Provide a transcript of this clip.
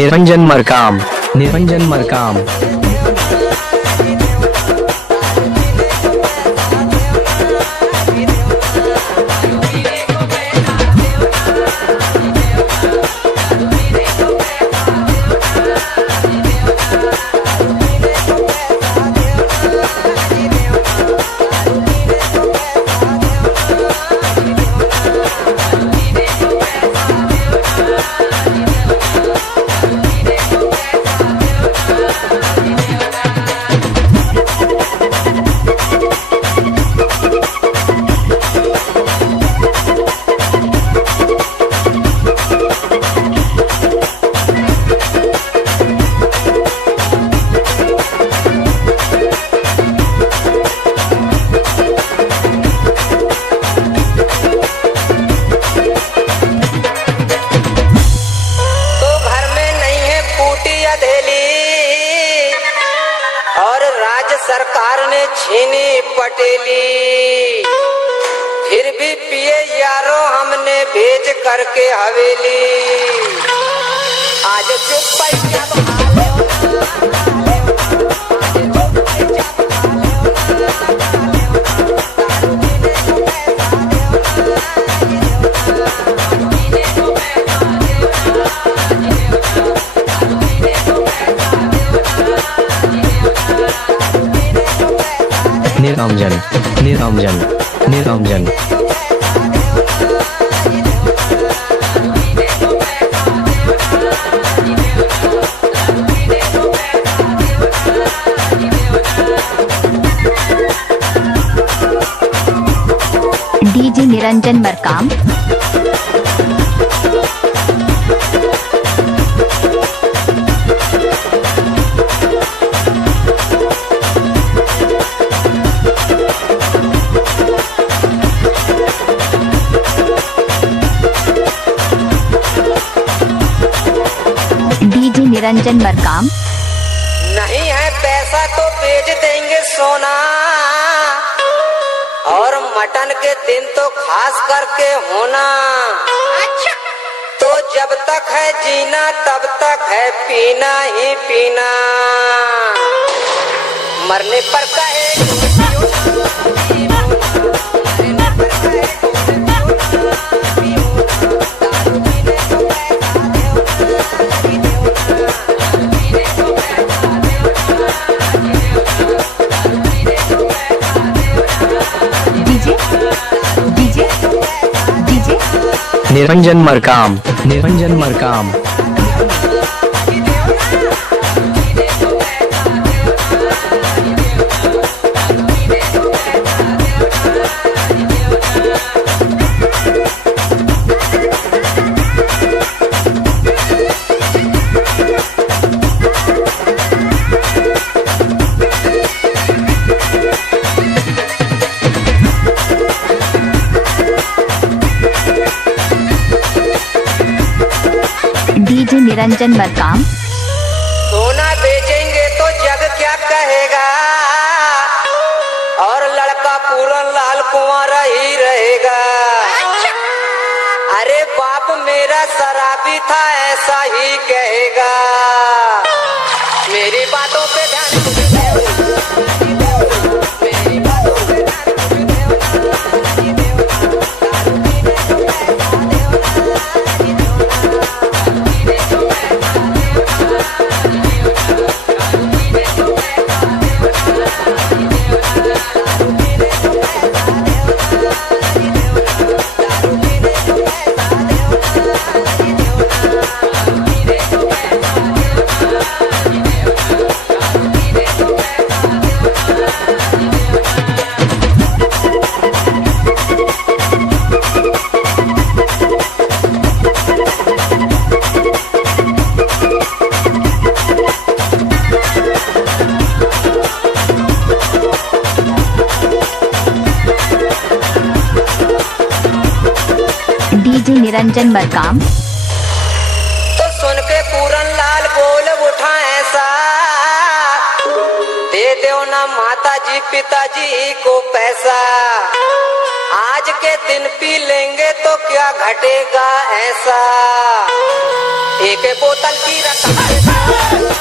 निरंजन मरकाम, निरंजन मरकाम। सरकार ने छीनी पटेली, फिर भी पिए यारों हमने भेज करके हवेली। आज चुप पैसा निरंजन, निरंजन, निरंजन। डीजे निरंजन मरकाम। डीजे निरंजन मरकाम। नहीं है पैसा तो बेच देंगे सोना, और मटन के दिन तो खास करके होना। अच्छा। तो जब तक है जीना तब तक है पीना ही पीना, मरने पर कहे निरंजन मरकाम, निरंजन मरकाम। डीजे निरंजन मरकाम। सोना बेचेंगे तो जग क्या कहेगा, और लड़का पूरन लाल कुंवारा ही रहेगा। अरे बाप मेरा शराबी था ऐसा ही कहेगा। मेरी बातों पे ध्यान डीजे निरंजन मरकाम। तो सुन के पूरन लाल बोल उठा ऐसा, दे दो ना माता जी पिताजी को पैसा। आज के दिन पी लेंगे तो क्या घटेगा ऐसा। एक बोतल की रकम